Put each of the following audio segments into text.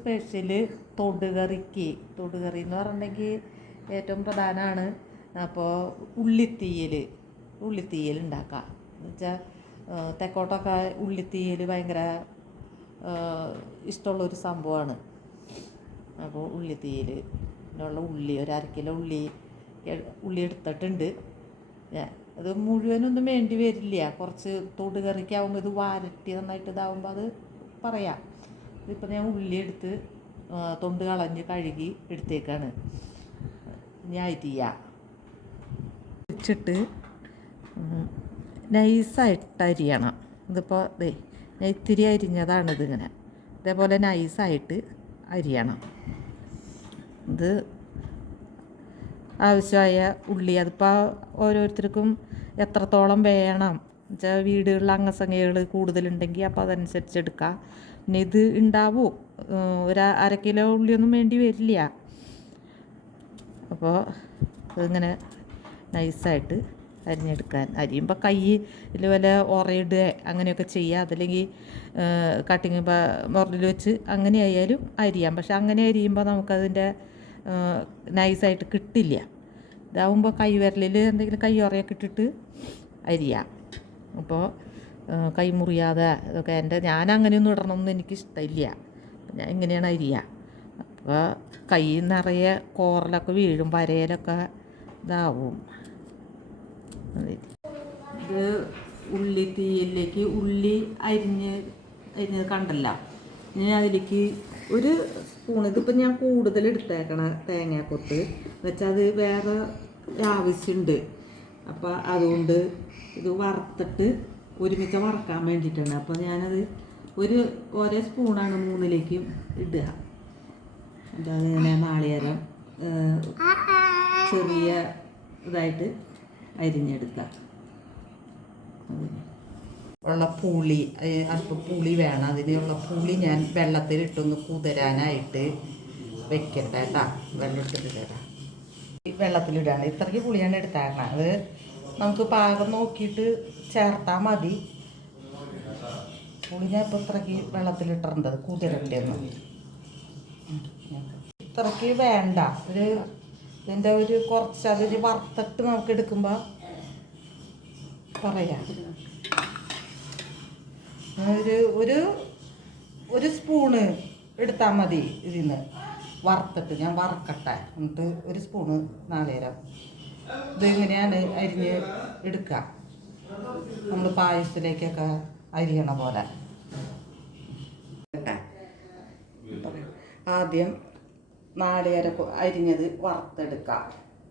Special തൊടുകറിക്ക്. തൊടുകറി എന്ന് പറഞ്ഞിട്ടുണ്ടെങ്കിൽ ഏറ്റവും പ്രധാനമാണ് അപ്പോൾ ഉള്ളിത്തീയൽ ഉള്ളിത്തീയൽ ഉണ്ടാക്കാം എന്ന് വെച്ചാൽ തെക്കോട്ടൊക്കെ ഉള്ളിത്തീയൽ ഭയങ്കര ഇഷ്ടമുള്ളൊരു സംഭവമാണ് അപ്പോൾ ഉള്ളിത്തീയൽ ഉള്ള ഉള്ളി ഒരു അര കിലോ ഉള്ളി ഉള്ളി എടുത്തിട്ടുണ്ട്. അത് മുഴുവനൊന്നും വേണ്ടി വരില്ല. കുറച്ച് തൊടുകറിക്കാവുമ്പോൾ ഇത് വാരട്ടി നന്നായിട്ട് ഇതാവുമ്പോൾ അത് പറയാം. ഇതിപ്പോൾ ഞാൻ ഉള്ളി എടുത്ത് തൊണ്ട് കളഞ്ഞ് കഴുകി എടുത്തേക്കാണ്. ഞാൻ അരിയ വെച്ചിട്ട് നൈസായിട്ട് അരിയണം. ഇതിപ്പോൾ ദേ ഞാൻ ഇത്തിരി അരിഞ്ഞതാണ് ഇതിങ്ങനെ ഇതേപോലെ നൈസായിട്ട് അരിയണം. ഇത് ആവശ്യമായ ഉള്ളി അതിപ്പോൾ ഓരോരുത്തർക്കും എത്രത്തോളം വേണം. വെച്ചാൽ വീടുകളിൽ അംഗസംഖ്യകൾ കൂടുതലുണ്ടെങ്കിൽ അപ്പോൾ അതനുസരിച്ച് എടുക്കാം. പിന്നെ ഇത് ഉണ്ടാവൂ? ഒരു അര കിലോ ഉള്ളിയൊന്നും വേണ്ടി വരില്ല. അപ്പോൾ ഇങ്ങനെ നൈസായിട്ട് അരിഞ്ഞെടുക്കാൻ. അരിയുമ്പോൾ കൈ ഇതിൽ വല്ല ഉറയിടുക അങ്ങനെയൊക്കെ ചെയ്യുക അതല്ലെങ്കിൽ കട്ടിങ് മുറലിൽ വെച്ച് അങ്ങനെ ആയാലും അരിയാം. പക്ഷെ അങ്ങനെ അരിയുമ്പോൾ നമുക്കതിന്റെ നൈസായിട്ട് കിട്ടില്ല. ഇതാവുമ്പോൾ കൈ വരലിൽ എന്തെങ്കിലും കൈ ഉറയൊക്കെ ഇട്ടിട്ട് അരിയാം. അപ്പോൾ കൈ മുറിയാതെ ഇതൊക്കെ എന്റെ ഞാൻ അങ്ങനെയൊന്നും ഇടണമെന്ന് എനിക്ക് ഇഷ്ടമില്ല ഞാൻ ഇങ്ങനെയാണ് അരിയുക അപ്പോൾ കൈ നിറയെ കോറലൊക്കെ വീഴും വരയിലൊക്കെ ഇതാവും. ഇത് ഉള്ളി തീയിലേക്ക് ഉള്ളി അരിഞ്ഞ് അരിഞ്ഞത് കണ്ടല്ല. ഇനി അതിലേക്ക് ഒരു സ്പൂൺ ഇതിപ്പോൾ ഞാൻ കൂടുതൽ എടുത്തേക്കണ തേങ്ങാക്കൊത്ത്. എന്നുവെച്ചാൽ അത് വേറെ ആവശ്യമുണ്ട്. അപ്പോൾ അതുകൊണ്ട് ഇത് വറുത്തിട്ട് ഒരുമിച്ച് വറക്കാൻ വേണ്ടിയിട്ടാണ്. അപ്പോൾ ഞാനത് ഒരു ഓരോ സ്പൂണാണ് മൂന്നിലേക്കും ഇടുക. അല്ലാതെ ഞാൻ നാളികേരം ചെറിയ ഇതായിട്ട് അരിഞ്ഞെടുക്കുക. ഉള്ള പുളി അല്പം പുളി വേണം. അതിനുള്ള പുളി ഞാൻ വെള്ളത്തിലിട്ടൊന്ന് കുതിരാനായിട്ട് വെക്കണ്ട കേട്ടാ വെള്ളത്തിലിടാം ഈ വെള്ളത്തിലിടാണ്. ഇത്രയ്ക്ക് പുളിയാണ് എടുത്താൽ അത് നമുക്ക് പാകം നോക്കിയിട്ട് ചേർത്താൽ മതി. പുളി ഞാൻ ഇപ്പോൾ ഇത്രയ്ക്ക് വെള്ളത്തിലിട്ടിട്ടുണ്ട്. കുതിരണ്ടെന്ന് ഇത്രയ്ക്ക് വേണ്ട. ഒരു ഇതിന്റെ ഒരു കുറച്ച് അതൊരു വറുത്തിട്ട് നമുക്ക് എടുക്കുമ്പോൾ പറയാം. ഒരു ഒരു ഒരു സ്പൂണ് എടുത്താൽ മതി ഇതിന്ന്. വറുത്തിട്ട്. ഞാൻ വറക്കട്ടെ. എന്നിട്ട് ഒരു സ്പൂണ് നാളേരം ഇത് ഇങ്ങനെയാണ് അരിഞ്ഞ് എടുക്കുക? നമ്മൾ പായസത്തിലേക്കൊക്കെ അരിയണ പോലെ. ആദ്യം നാളികേര അരിഞ്ഞത് വറുത്തെടുക്കുക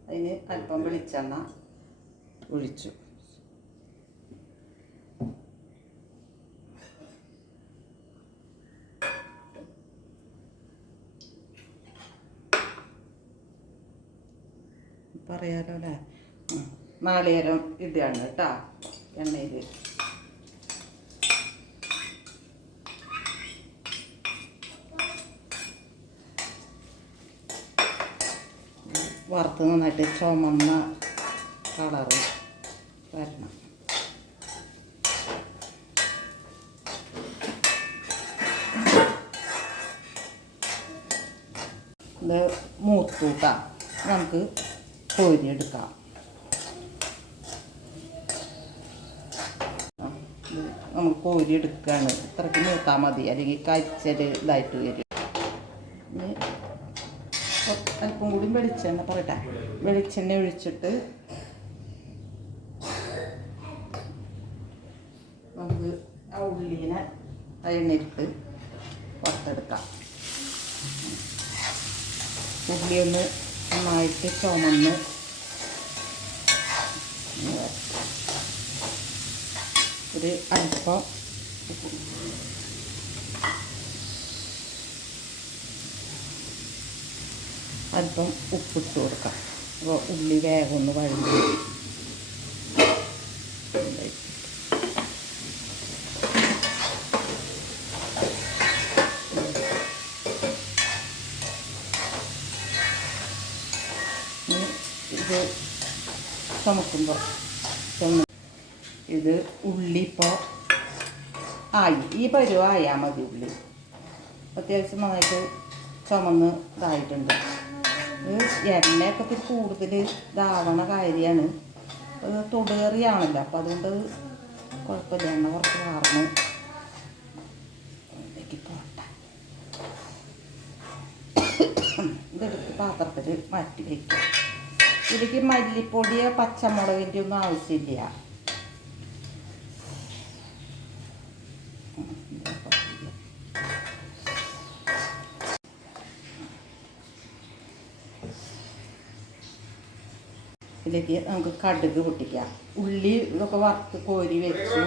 അതിന് അല്പം വെളിച്ചെണ്ണ ഒഴിച്ചു. പറയാലോ അല്ലേ. നാളികേരം ഇതാണ് കേട്ടോ എണ്ണയിൽ. വറുത്ത് നന്നായിട്ട് ചുമന്ന കളറ് വരണം. ഇത് മൂത്തൂട്ടാ നമുക്ക് കോരിയെടുക്കാം നമുക്ക് കോരിയെടുക്കുകയാണ് ഇത്രയ്ക്ക് നീക്കാൽ മതി. അല്ലെങ്കിൽ കരിച്ചൽ ഇതായിട്ട് വരും. അല്പം കൂടി വെളിച്ചെണ്ണ പറയട്ടെ. വെളിച്ചെണ്ണ ഒഴിച്ചിട്ട് നമുക്ക് ആ ഉള്ളിനെ എണ്ണയിട്ട് വറുത്തെടുക്കാം. ഉള്ളി ഒന്ന് നന്നായിട്ട് ചുമന്ന്. ഒരു അല്പം. അല്പം ഉപ്പിട്ട് കൊടുക്കാം. അപ്പോൾ ഉള്ളി വേഗം ഒന്ന് വഴങ്ങി ഇനി ഇത് ചുമക്കുമ്പോൾ ചുമ ഇത് ഉള്ളി ഇപ്പോൾ ആയി. ഈ പരുവ ആയാൽ മതി ഉള്ളി. അത്യാവശ്യം നന്നായിട്ട് ചുമന്ന് ഇതായിട്ടുണ്ട്. ഇത് എണ്ണയൊക്കെ ഇത്തിരി കൂടുതൽ ഇതാവണ കാര്യമാണ് അത് തൊടുകറിയാണല്ലോ. അപ്പം അതുകൊണ്ട് കുഴപ്പമില്ല. എണ്ണ കുറച്ച് വാർന്ന് ഇതെടുത്ത് പാത്രത്തിൽ മാറ്റി വയ്ക്കാം ഇതിലേക്ക് മല്ലിപ്പൊടിയോ പച്ചമുളകിന്റെ ഒന്നും ആവശ്യമില്ല. ഇതിലേക്ക് നമുക്ക് കടുക് പൊട്ടിക്കാം. ഉള്ളി ഇതൊക്കെ വറുത്ത് കോരി വെച്ചു.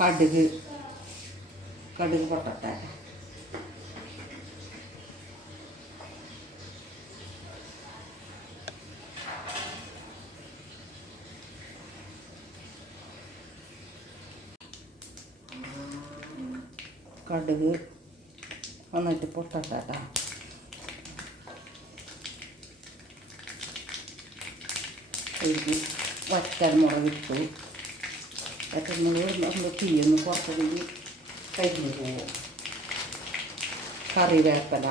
കടുക് കടുക് പൊട്ടട്ടെ. കടുക് നന്നായിട്ട് പൊട്ടട്ടെ കേട്ടോ ഇതിലേക്ക് വറ്റൽമുളക് ഇട്ടു വറ്റൽമുളക് നമ്മൾ തീയൊന്ന് പുറത്തേക്ക് കരിഞ്ഞു പോവും. കറിവേപ്പില.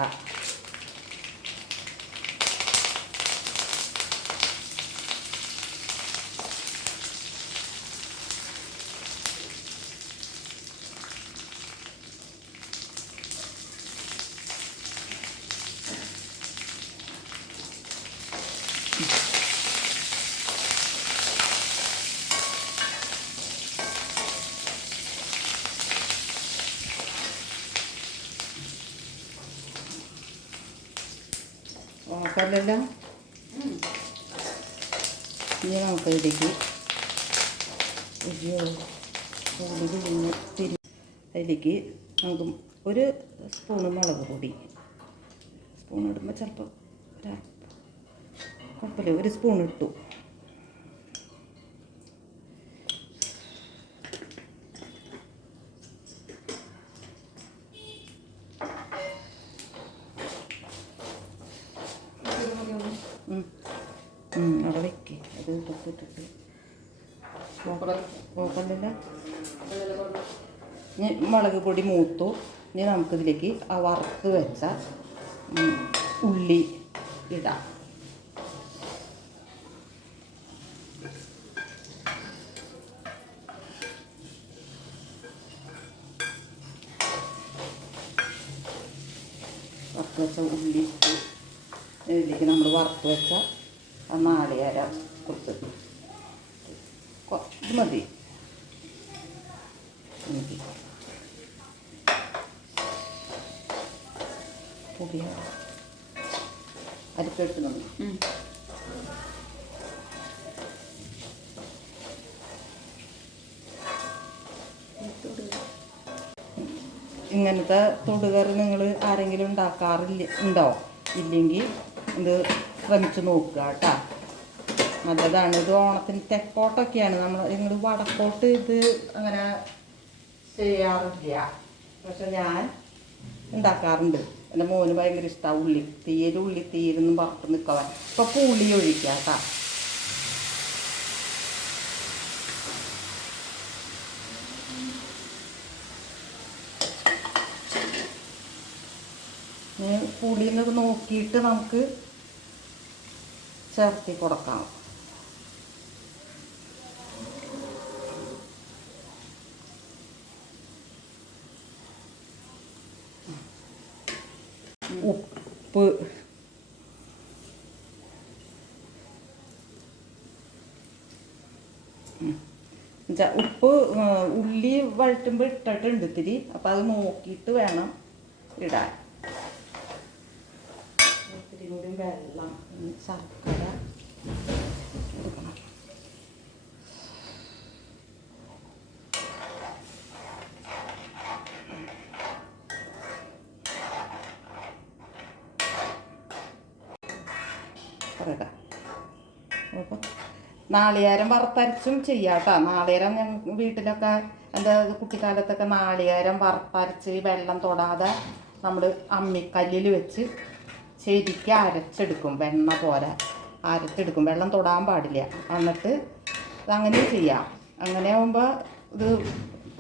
ഓക്കല്ലല്ലോ ഇനി നമുക്ക് ഇതിലേക്ക് അയ്യോ തിരി അതിലേക്ക് നമുക്ക് ഒരു സ്പൂണ് മുളക് പൊടി. സ്പൂൺ ഇടുമ്പോൾ ചിലപ്പോൾ ഒരു സ്പൂൺ ഇട്ടു. അവിടെ വെക്ക്. അത് ഇതൊക്കെ ഇട്ടിട്ട് നോക്കണ്ടല്ല ഇനി മുളക് പൊടി മൂത്തു. ഇനി നമുക്കിതിലേക്ക് ആ വറുത്ത് വെച്ച ഉള്ളി ഇടാം. വറുത്ത് വെച്ച ഉള്ളി ഇതിലേക്ക് നമ്മൾ വറുത്ത് വെച്ച നാളികേരം കൊടുത്ത്. കൊ- ഇത് മതി. എനിക്ക് പുതിയ നമ്മൾ ഇങ്ങനത്തെ തൊടുകറി നിങ്ങൾ ആരെങ്കിലും ഉണ്ടാക്കാറില്ല ഉണ്ടോ? ഇല്ലെങ്കിൽ ഇത് ശ്രമിച്ച് നോക്കുക കേട്ടോ. നല്ലതാണ്. ഇത് ഓണത്തിന് തെക്കോട്ടൊക്കെയാണ്. നമ്മൾ നിങ്ങൾ വടക്കോട്ട് ഇത് അങ്ങനെ ചെയ്യാറില്ല. പക്ഷെ ഞാൻ ഉണ്ടാക്കാറുണ്ട്. എന്റെ മോന് ഭയങ്കര ഇഷ്ടമാണ് ഉള്ളി. തീര് ഉള്ളി തീരെന്നും പുറത്ത് നിൽക്കാൻ ഇപ്പം പുളി ഒഴിക്കുക കേട്ടോ. പുളിന്നൊക്കെ നോക്കിയിട്ട് നമുക്ക് ചേർത്തി കൊടുക്കാം ഉപ്പ്. ഉപ്പ് ഉള്ളി വഴറ്റുമ്പോൾ ഇട്ടിട്ടുണ്ട് ഇത്തിരി. അപ്പം അത് നോക്കിയിട്ട് വേണം ഇടാൻ. ഇത്തിരി കൂടി വെള്ളം ശർക്കര നാളികേരം വറുത്തരച്ചും ചെയ്യാം കേട്ടോ നാളികേരം വീട്ടിലൊക്കെ എന്റെ കുട്ടിക്കാലത്തൊക്കെ നാളികേരം വറുത്തരച്ച് വെള്ളം തൊടാതെ നമ്മൾ അമ്മിക്കല്ലിൽ വെച്ച് ശരിക്ക് അരച്ചെടുക്കും വെണ്ണ പോലെ അരച്ചെടുക്കും. വെള്ളം തൊടാൻ പാടില്ല. എന്നിട്ട് അങ്ങനെ ചെയ്യാം. അങ്ങനെ ആകുമ്പോൾ ഇത്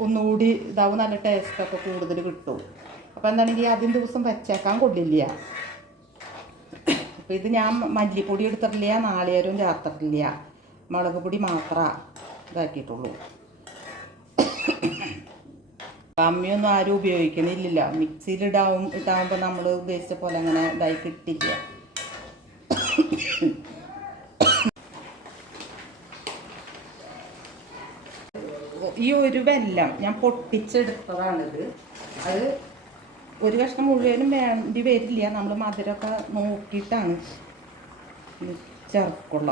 ഒന്നുകൂടി ഇതാവും നല്ല ടേസ്റ്റൊക്കെ കൂടുതൽ കിട്ടും. അപ്പോൾ എന്താണെങ്കിൽ ആദ്യം ദിവസം വെച്ചേക്കാൻ കൊള്ളില്ല. അപ്പോൾ ഇത് ഞാൻ മല്ലിപ്പൊടി എടുത്തിട്ടില്ല നാളികേരവും ചേർത്തിട്ടില്ല. മുളക് പൊടി മാത്രമേ ഇതാക്കിയിട്ടുള്ളൂ. കമ്മിയൊന്നും ആരും ഉപയോഗിക്കണില്ല മിക്സിയിൽ ഇടാവും ഇട്ടാകുമ്പോൾ നമ്മൾ ഉദ്ദേശിച്ച പോലെ അങ്ങനെ ഇതായി കിട്ടില്ല ഈ ഒരു വെല്ലം ഞാൻ പൊട്ടിച്ചെടുത്തതാണിത്. അത് ഒരു കഷ്ണം മുഴുവനും വേണ്ടി വരില്ല. നമ്മൾ മധുരമൊക്കെ നോക്കിയിട്ടാണ് ചേർക്കുള്ള.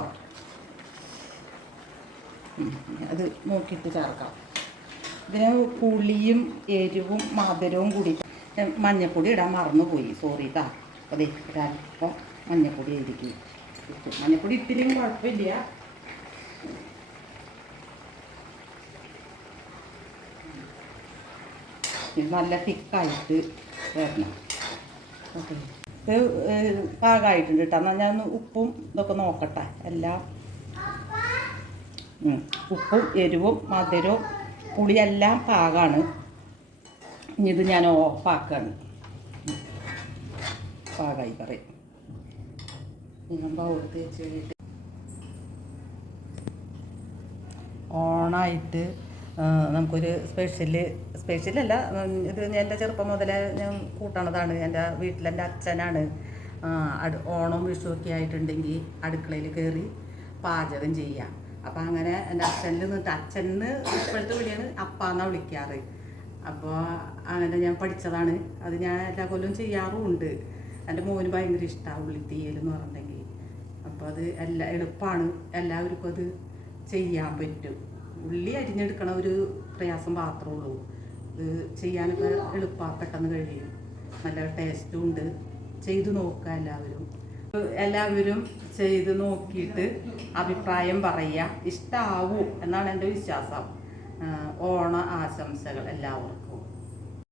അത് നോക്കിയിട്ട് ചേർക്കാം. ഇതിന് പുളിയും എരിവും മധുരവും കൂടി. മഞ്ഞപ്പൊടി ഇടാൻ മറന്നുപോയി. സോറി താ അതെ ഒരല്പം മഞ്ഞപ്പൊടി ഇട്ടു. മഞ്ഞപ്പൊടി ഇട്ടില്ലെങ്കിൽ കുഴപ്പമില്ല. ഇത് നല്ല തിക്കായിട്ട് വരണം. ഓക്കെ. ഇത് പാകമായിട്ടുണ്ട് കേട്ടോ എന്നാൽ ഞാൻ ഉപ്പും ഇതൊക്കെ നോക്കട്ടെ. എല്ലാം. ഉപ്പും എരിവും മധുരവും പുളിയെല്ലാം പാകമാണ് ഇനി ഇത് ഞാൻ ഓഫാക്കാണ്. പാകായി പറയും. ഓണായിട്ട് നമുക്കൊരു സ്പെഷ്യൽ സ്പെഷ്യലല്ല ഇത് എന്റെ ചെറുപ്പം മുതലേ ഞാൻ കൂട്ടണതാണ്. എന്റെ വീട്ടിൽ എന്റെ അച്ഛനാണ്. ഓണവും വിഷുവൊക്കെ ആയിട്ടുണ്ടെങ്കിൽ അടുക്കളയിൽ കയറി പാചകം ചെയ്യാം. അപ്പം അങ്ങനെ എന്റെ അച്ഛനിൽ നിന്നിട്ട് അച്ഛന് ഇപ്പോഴത്തെ വിളിയാണ് അപ്പാന്നാണ് വിളിക്കാറ്. അപ്പോൾ അങ്ങനെ ഞാൻ പഠിച്ചതാണ്. അത് ഞാൻ എല്ലാ കൊല്ലവും ചെയ്യാറുമുണ്ട്. എന്റെ മോന് ഭയങ്കര ഇഷ്ടമാണ് ഉള്ളിത്തീയൽ എന്ന് പറഞ്ഞിട്ടുണ്ടെങ്കിൽ അപ്പോൾ അത് എല്ലാ എളുപ്പമാണ് എല്ലാവർക്കും അത് ചെയ്യാൻ പറ്റും. ഉള്ളി അരിഞ്ഞെടുക്കണ ഒരു പ്രയാസം മാത്രമേ ഉള്ളൂ. ഇത് ചെയ്യാനൊക്കെ എളുപ്പമാണ് പെട്ടെന്ന് കഴിയും. നല്ല ടേസ്റ്റും ഉണ്ട്. ചെയ്തു നോക്കുക എല്ലാവരും. എല്ലാവരും ചെയ്ത് നോക്കിയിട്ട് അഭിപ്രായം പറയുക. ഇഷ്ടാവൂ എന്നാണ് എന്റെ വിശ്വാസം. ഓണ ആശംസകൾ എല്ലാവർക്കും.